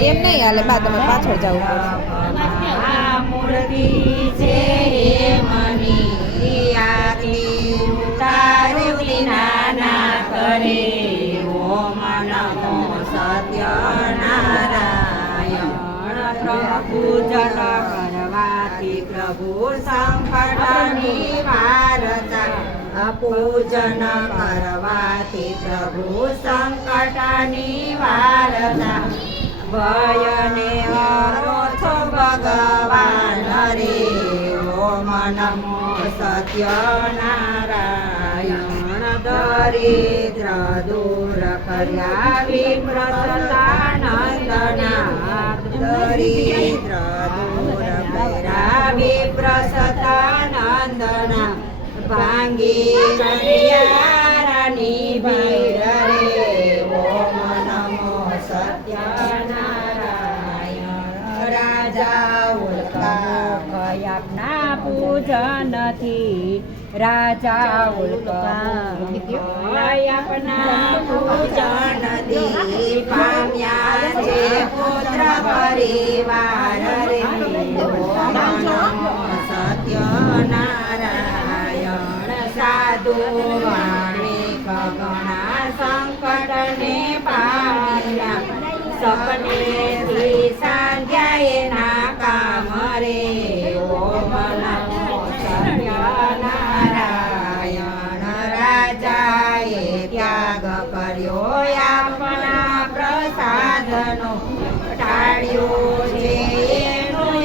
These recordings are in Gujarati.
એમ નહીં હાલે બા તમે પાછળ જવું પ્રભુ કરવાથી પ્રભુ સંકટ વારતા. પૂજન કરવાથી પ્રભુ સંકટ નિવારતા ભયને છો ભગવાન રે ઓમ નમો સત્યનારાયણ દરિદ્ર દૂર કર્યા વિપ્રસતાનંદના દરિદ્ર દૂર કર્યા વિપ્રસતાનંદના ભાંગી સત્યનારાયણ રાજા ઉલ્કા કયાપના પૂજનથી રાજા ઉલ્કા પૂજનથી પામ્યા છે પુત્ર પરિવાર રે સપનેથી સાંધ્યાએ ના કામ રે ઓમ નમો નારાયણ રાજાએ ત્યાગ કર્યો આપણા પ્રસાદનો. ટાળ્યો છે એનું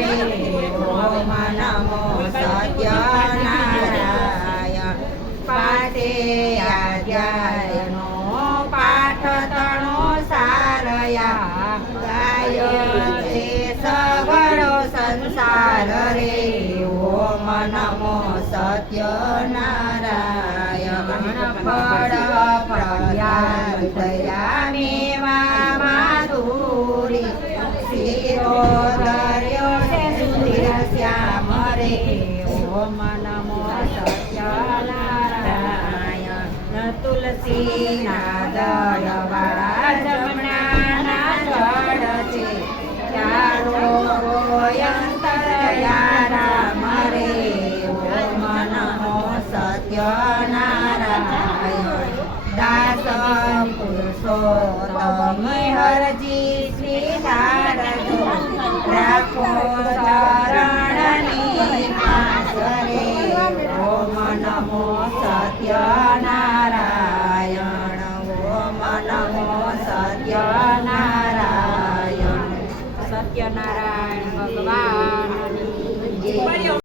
રે. ઓમ નમો સત્યનારાયણ પાઠે અધ્યાયનો ગાય છે સગળો સંસાર રે ઓમ નમો સત્યનારાયણ ફળ પ્રયાગ દયા મેવા માધુરી શિરો દર્યો છે સુધીર નમો સત્યનારાયણ તુલસી ના દળવાળા પુરુષોત્તમ હરજી શ્રીધાર રાખો સત્યનારાયણ સત્યનારાયણ ભગવાન